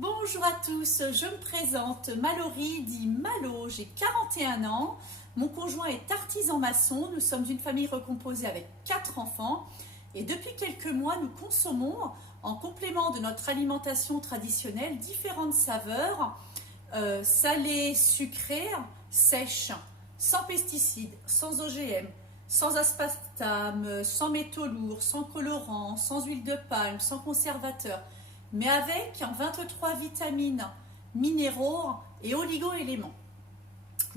Bonjour à tous, je me présente Mallory, dit Malo, j'ai 41 ans, mon conjoint est artisan maçon, nous sommes une famille recomposée avec 4 enfants et depuis quelques mois nous consommons en complément de notre alimentation traditionnelle différentes saveurs salées, sucrées, sèches, sans pesticides, sans OGM, sans aspartame, sans métaux lourds, sans colorants, sans huile de palme, sans conservateur, mais avec 23 vitamines, minéraux et oligo-éléments.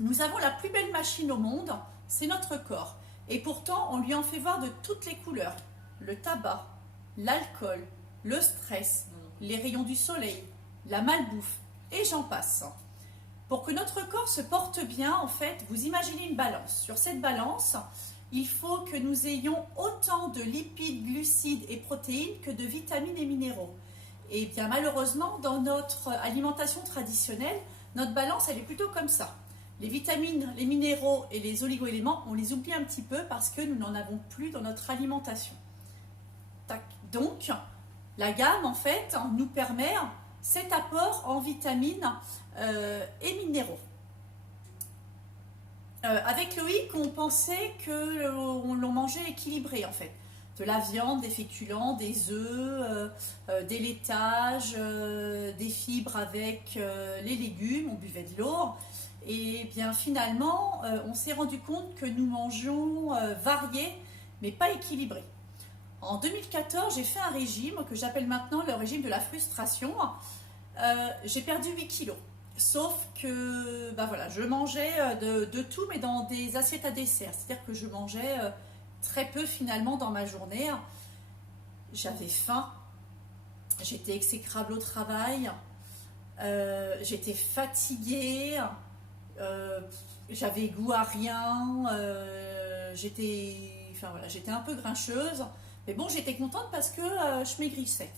Nous avons la plus belle machine au monde, c'est notre corps. Et pourtant, on lui en fait voir de toutes les couleurs. Le tabac, l'alcool, le stress, les rayons du soleil, la malbouffe, et j'en passe. Pour que notre corps se porte bien, en fait, vous imaginez une balance. Sur cette balance, il faut que nous ayons autant de lipides, glucides et protéines que de vitamines et minéraux. Et bien malheureusement, dans notre alimentation traditionnelle, notre balance, elle est plutôt comme ça. Les vitamines, les minéraux et les oligo-éléments, on les oublie un petit peu parce que nous n'en avons plus dans notre alimentation. Tac. Donc, la gamme, en fait, nous permet cet apport en vitamines et minéraux. Avec Loïc, on pensait que l'on mangeait équilibré, en fait. De la viande, des féculents, des œufs, des laitages, des fibres avec les légumes, on buvait de l'eau. Et bien finalement, on s'est rendu compte que nous mangeons varié, mais pas équilibré. En 2014, j'ai fait un régime que j'appelle maintenant le régime de la frustration. J'ai perdu 8 kilos. Sauf que voilà, je mangeais de tout, mais dans des assiettes à dessert. C'est-à-dire que je mangeais très peu finalement dans ma journée. J'avais faim, j'étais exécrable au travail, j'étais fatiguée, j'avais goût à rien, j'étais un peu grincheuse. Mais bon, j'étais contente parce que je maigrissais.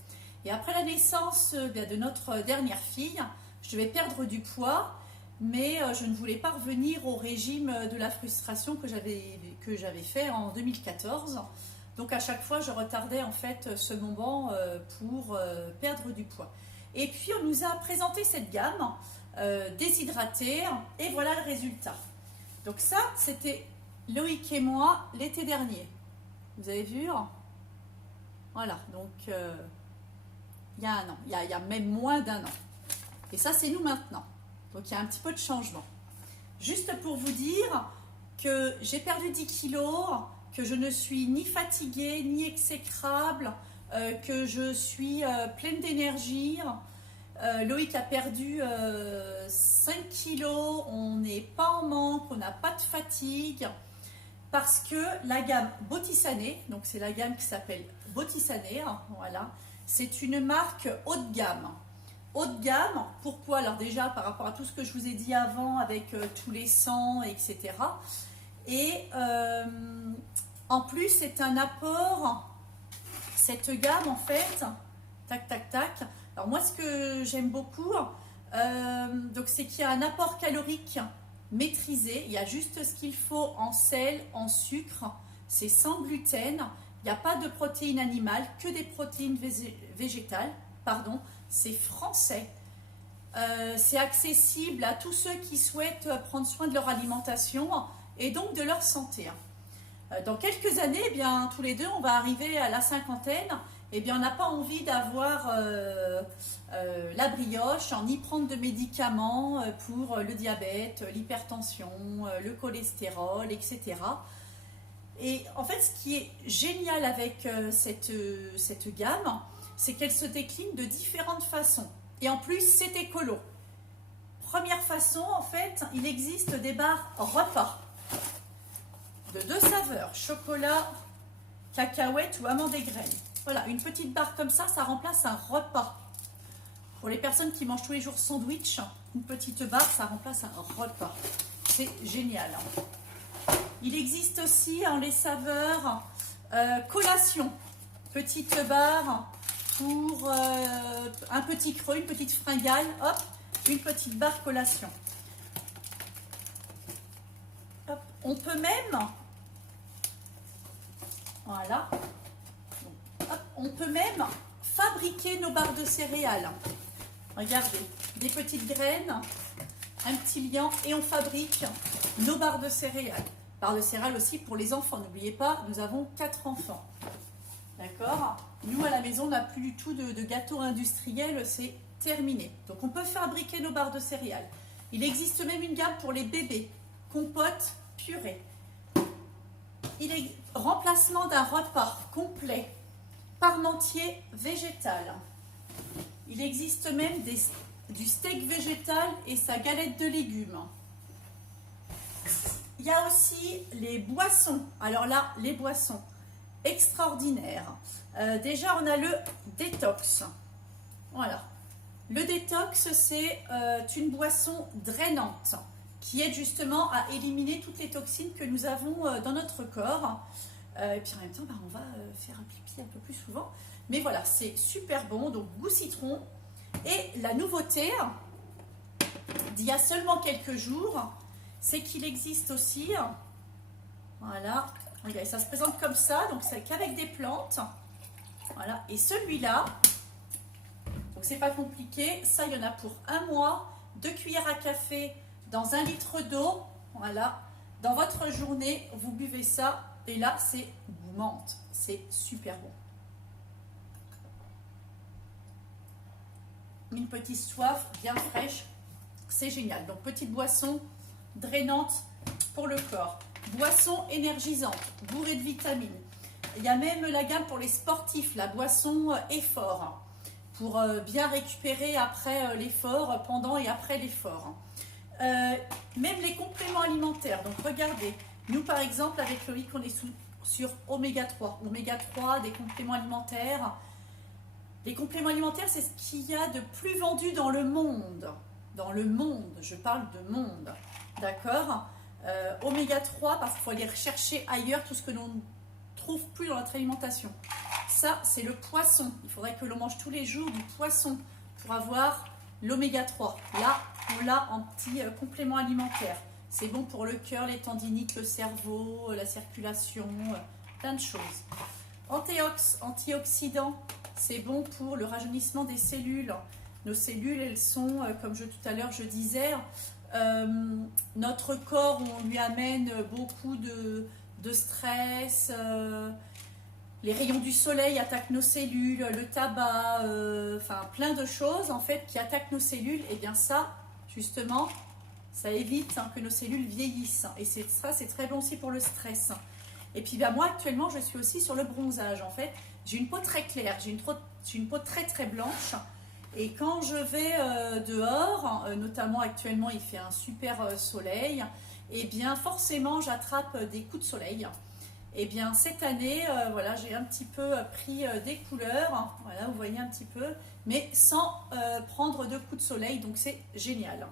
Et après la naissance de notre dernière fille, je devais perdre du poids, mais je ne voulais pas revenir au régime de la frustration que j'avais fait en 2014. Donc à chaque fois, je retardais en fait ce moment pour perdre du poids. Et puis on nous a présenté cette gamme déshydratée et voilà le résultat. Donc ça, c'était Loïc et moi l'été dernier. Vous avez vu? Voilà, donc il y a un an, il y a même moins d'un an. Et ça, c'est nous maintenant. Donc il y a un petit peu de changement. Juste pour vous dire que j'ai perdu 10 kilos, que je ne suis ni fatiguée, ni exécrable, que je suis pleine d'énergie. Loïc a perdu 5 kilos, on n'est pas en manque, on n'a pas de fatigue. Parce que la gamme Bottisané, donc c'est la gamme qui s'appelle Bottisané, voilà, c'est une marque haut de gamme. Haut de gamme, pourquoi? Alors déjà par rapport à tout ce que je vous ai dit avant avec tous les sangs, etc. Et en plus c'est un apport, cette gamme en fait, tac tac tac. Alors moi ce que j'aime beaucoup, donc c'est qu'il y a un apport calorique maîtrisé, il y a juste ce qu'il faut en sel, en sucre, c'est sans gluten, il n'y a pas de protéines animales, que des protéines végétales, pardon. C'est français, c'est accessible à tous ceux qui souhaitent prendre soin de leur alimentation et donc de leur santé. Dans quelques années, eh bien, tous les deux, on va arriver à la cinquantaine, et eh bien, on n'a pas envie d'avoir la brioche, ni prendre de médicaments pour le diabète, l'hypertension, le cholestérol, etc. Et en fait, ce qui est génial avec cette gamme, c'est qu'elle se décline de différentes façons. Et en plus, c'est écolo. Première façon, en fait, il existe des barres repas de 2 saveurs, chocolat, cacahuète ou amande et graines. Voilà, une petite barre comme ça, ça remplace un repas. Pour les personnes qui mangent tous les jours sandwich, une petite barre, ça remplace un repas. C'est génial. Il existe aussi les saveurs collation. Petite barre pour un petit creux, une petite fringale, hop, une petite barre collation. Hop, on peut même, voilà, hop, on peut même fabriquer nos barres de céréales. Regardez, des petites graines, un petit liant et on fabrique nos barres de céréales. Barres de céréales aussi pour les enfants. N'oubliez pas, nous avons 4 enfants. D'accord? Nous, à la maison, on n'a plus du tout de gâteaux industriels, c'est terminé. Donc, on peut fabriquer nos barres de céréales. Il existe même une gamme pour les bébés. Compote, purée. Il est remplacement d'un repas complet. Parmentier végétal. Il existe même du steak végétal et sa galette de légumes. Il y a aussi les boissons. Alors là, les boissons extraordinaires. Déjà, on a le détox. Voilà. Le détox, c'est une boisson drainante qui aide justement à éliminer toutes les toxines que nous avons dans notre corps. Et puis en même temps, on va faire un pipi un peu plus souvent. Mais voilà, c'est super bon. Donc, goût citron. Et la nouveauté d'il y a seulement quelques jours, c'est qu'il existe aussi, voilà, regardez, ça se présente comme ça, donc c'est qu'avec des plantes, voilà, et celui-là, donc c'est pas compliqué, ça il y en a pour 1 mois, 2 cuillères à café dans 1 litre d'eau, voilà, dans votre journée, vous buvez ça, et là c'est goût menthe, c'est super bon. Une petite soif bien fraîche, c'est génial. Donc petite boisson drainante pour le corps, boisson énergisante, bourrée de vitamines. Il y a même la gamme pour les sportifs, la boisson effort, pour bien récupérer après l'effort, pendant et après l'effort. Même les compléments alimentaires. Donc regardez, nous par exemple avec Loïc on est sur oméga 3. Oméga 3, des compléments alimentaires. Les compléments alimentaires, c'est ce qu'il y a de plus vendu dans le monde. Dans le monde, je parle de monde. D'accord? Oméga 3, parce qu'il faut aller rechercher ailleurs tout ce que l'on ne trouve plus dans notre alimentation. Ça, c'est le poisson. Il faudrait que l'on mange tous les jours du poisson pour avoir l'oméga 3. Là, on l'a en petit complément alimentaire. C'est bon pour le cœur, les tendinites, le cerveau, la circulation, plein de choses. Antioxydants, c'est bon pour le rajeunissement des cellules. Nos cellules, elles sont, comme tout à l'heure je disais, notre corps, on lui amène beaucoup de stress, les rayons du soleil attaquent nos cellules, le tabac, enfin plein de choses en fait qui attaquent nos cellules. Et bien ça, justement, ça évite que nos cellules vieillissent. Et ça, c'est très bon aussi pour le stress. Et puis ben, moi, actuellement, je suis aussi sur le bronzage. En fait, j'ai une peau très claire, j'ai une peau très très blanche. Et quand je vais dehors, notamment actuellement, il fait un super soleil, et bien forcément, j'attrape des coups de soleil. Et bien cette année, voilà, j'ai un petit peu pris des couleurs, voilà, vous voyez un petit peu, mais sans prendre de coups de soleil, donc c'est génial.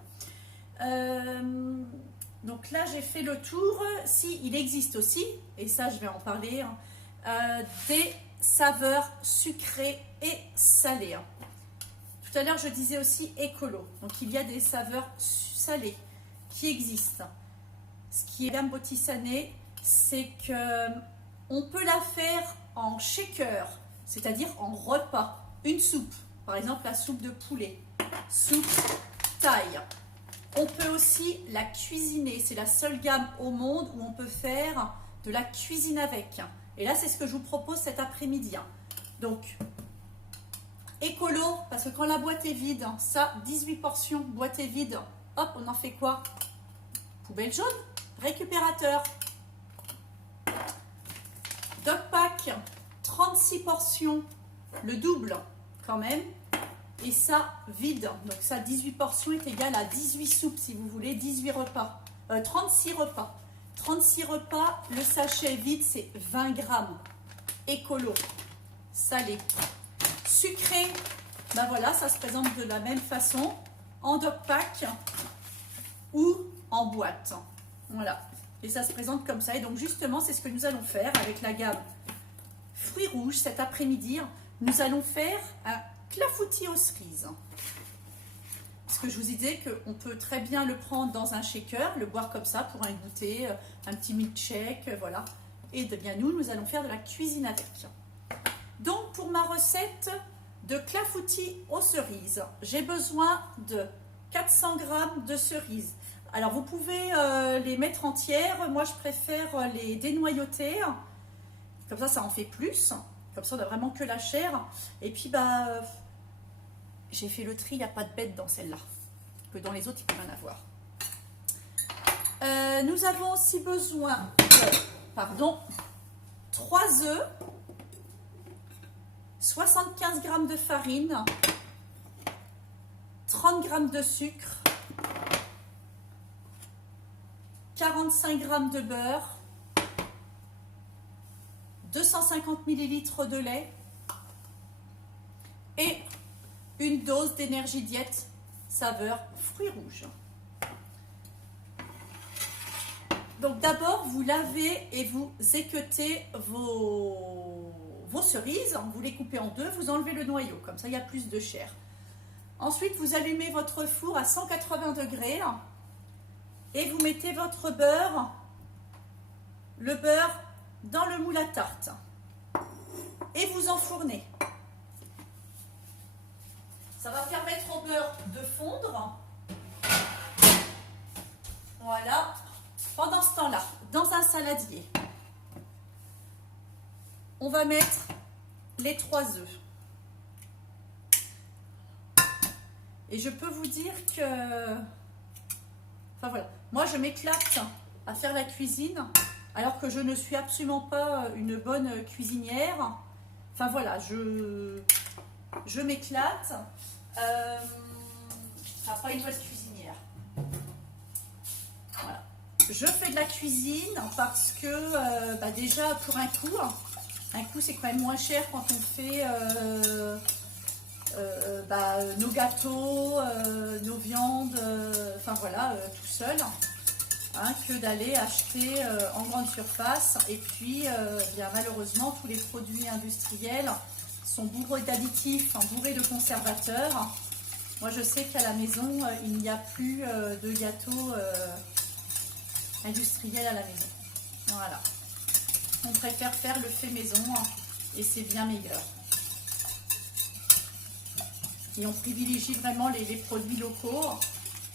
Donc là, j'ai fait le tour. Si, il existe aussi, et ça, je vais en parler, des saveurs sucrées et salées. Tout à l'heure, je disais aussi écolo. Donc, il y a des saveurs salées qui existent. Ce qui est gamme Botisané, c'est que on peut la faire en shaker, c'est-à-dire en repas. Une soupe, par exemple la soupe de poulet, soupe thaï. On peut aussi la cuisiner. C'est la seule gamme au monde où on peut faire de la cuisine avec. Et là, c'est ce que je vous propose cet après-midi. Donc, écolo, parce que quand la boîte est vide, ça, 18 portions, boîte est vide, hop, on en fait quoi? Poubelle jaune, récupérateur. Dog pack, 36 portions, le double quand même. Et ça, vide. Donc ça, 18 portions est égal à 18 soupes, si vous voulez, 18 repas. 36 repas. 36 repas, le sachet vide, c'est 20 grammes. Écolo, salé. Sucré, ben voilà, ça se présente de la même façon, en dog pack ou en boîte. Voilà. Et ça se présente comme ça. Et donc justement, c'est ce que nous allons faire avec la gamme fruits rouges cet après-midi. Nous allons faire un clafoutis aux cerises. Parce que je vous disais qu'on peut très bien le prendre dans un shaker, le boire comme ça pour un goûter, un petit milkshake, voilà. Et bien nous allons faire de la cuisine avec. Donc pour ma recette de clafoutis aux cerises. J'ai besoin de 400 g de cerises. Alors vous pouvez les mettre entières, moi je préfère les dénoyauter, comme ça en fait plus, comme ça on n'a vraiment que la chair. Et puis bah j'ai fait le tri, il n'y a pas de bête dans celle-là, que dans les autres il peut rien avoir. Nous avons aussi besoin de 3 œufs, 75 g de farine, 30 g de sucre, 45 g de beurre, 250 ml de lait et une dose d'énergie diète saveur fruits rouges. Donc d'abord, vous lavez et vous équeutez vos cerises, vous les coupez en deux, vous enlevez le noyau, comme ça il y a plus de chair. Ensuite, vous allumez votre four à 180 degrés et vous mettez votre beurre, le beurre dans le moule à tarte et vous enfournez. Ça va permettre au beurre de fondre. Voilà. Pendant ce temps-là, dans un saladier, on va mettre les 3 œufs. Et je peux vous dire que... Enfin voilà, moi je m'éclate à faire la cuisine, alors que je ne suis absolument pas une bonne cuisinière. Enfin voilà, je m'éclate. Enfin, pas une bonne cuisinière. Voilà. Je fais de la cuisine parce que déjà pour un coup c'est quand même moins cher quand on fait nos gâteaux, nos viandes, enfin voilà, tout seul, que d'aller acheter en grande surface. Et puis bien malheureusement tous les produits industriels sont bourrés d'additifs, bourrés de conservateurs. Moi je sais qu'à la maison il n'y a plus de gâteaux industriel à la maison. Voilà. On préfère faire le fait maison et c'est bien meilleur. Et on privilégie vraiment les produits locaux.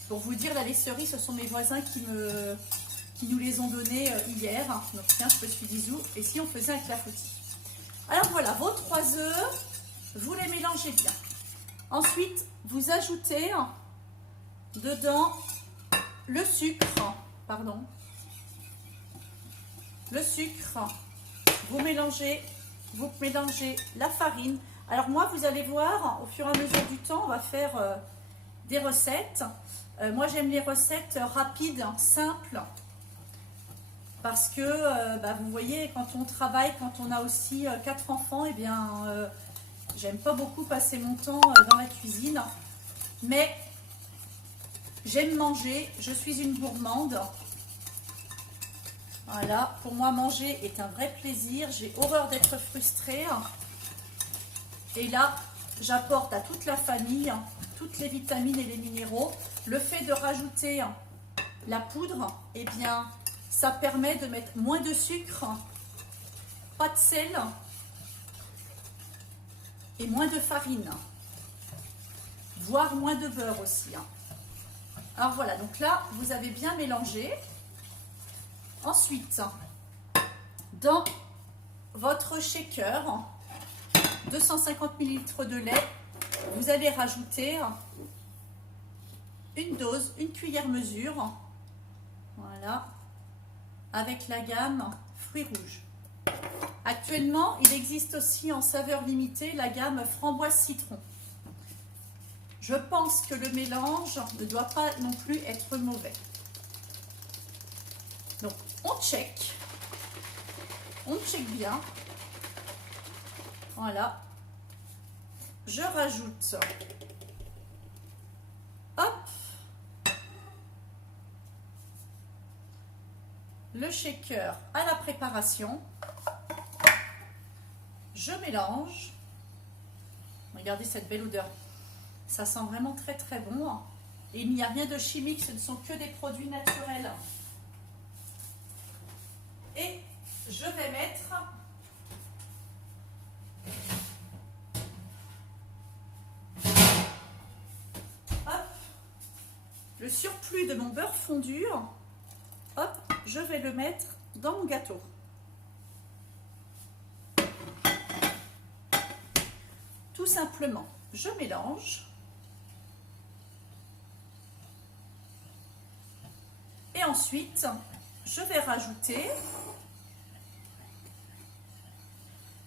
Pour vous dire, là, les cerises, ce sont mes voisins qui nous les ont données hier. Donc tiens, je me suis dit zou. Et si on faisait un clafoutis? Alors voilà, vos 3 œufs, vous les mélangez bien. Ensuite, vous ajoutez dedans le sucre. Pardon. Le sucre, vous mélangez la farine. Alors moi, vous allez voir, au fur et à mesure du temps, on va faire des recettes. Moi, j'aime les recettes rapides, simples, parce que, vous voyez, quand on travaille, quand on a aussi 4 enfants, eh bien, j'aime pas beaucoup passer mon temps dans la cuisine, mais j'aime manger, je suis une gourmande. Voilà, pour moi, manger est un vrai plaisir. J'ai horreur d'être frustrée. Et là, j'apporte à toute la famille toutes les vitamines et les minéraux. Le fait de rajouter la poudre, eh bien, ça permet de mettre moins de sucre, pas de sel et moins de farine, voire moins de beurre aussi. Alors voilà, donc là, vous avez bien mélangé. Ensuite, dans votre shaker, 250 ml de lait, vous allez rajouter une cuillère mesure, voilà, avec la gamme fruits rouges. Actuellement, il existe aussi en saveur limitée la gamme framboise citron. Je pense que le mélange ne doit pas non plus être mauvais. Donc, on check bien. Voilà. Je rajoute, hop, le shaker à la préparation. Je mélange. Regardez cette belle odeur. Ça sent vraiment très très bon. Et il n'y a rien de chimique, ce ne sont que des produits naturels. Et je vais mettre le surplus de mon beurre fondu, hop, je vais le mettre dans mon gâteau. Tout simplement, je mélange. Et ensuite, je vais rajouter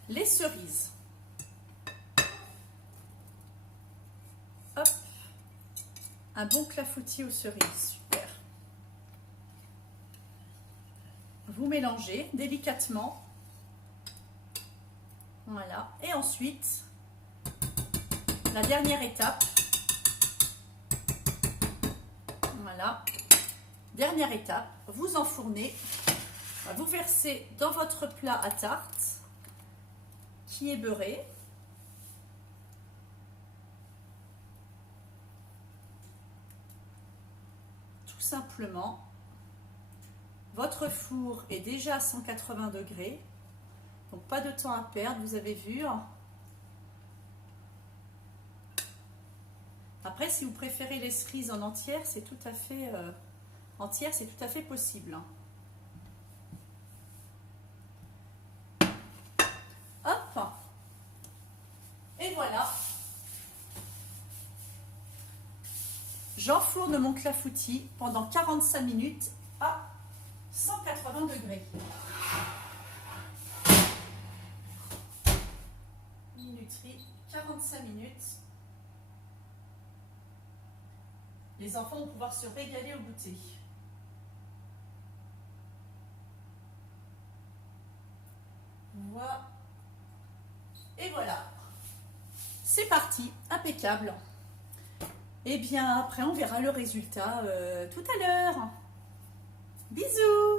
les cerises. Hop, un bon clafoutis aux cerises, super. Vous mélangez délicatement. Voilà, et ensuite, la dernière étape. Voilà, dernière étape, vous enfournez, vous versez dans votre plat à tarte qui est beurré. Tout simplement, votre four est déjà à 180 degrés, donc pas de temps à perdre, vous avez vu. Après, si vous préférez les cerises en entière, c'est tout à fait possible. Hop, et voilà. J'enfourne mon clafoutis pendant 45 minutes à 180 degrés. Minuterie, 45 minutes. Les enfants vont pouvoir se régaler au goûter. Voilà. Et voilà. C'est parti, impeccable. Et bien après on verra le résultat tout à l'heure. Bisous.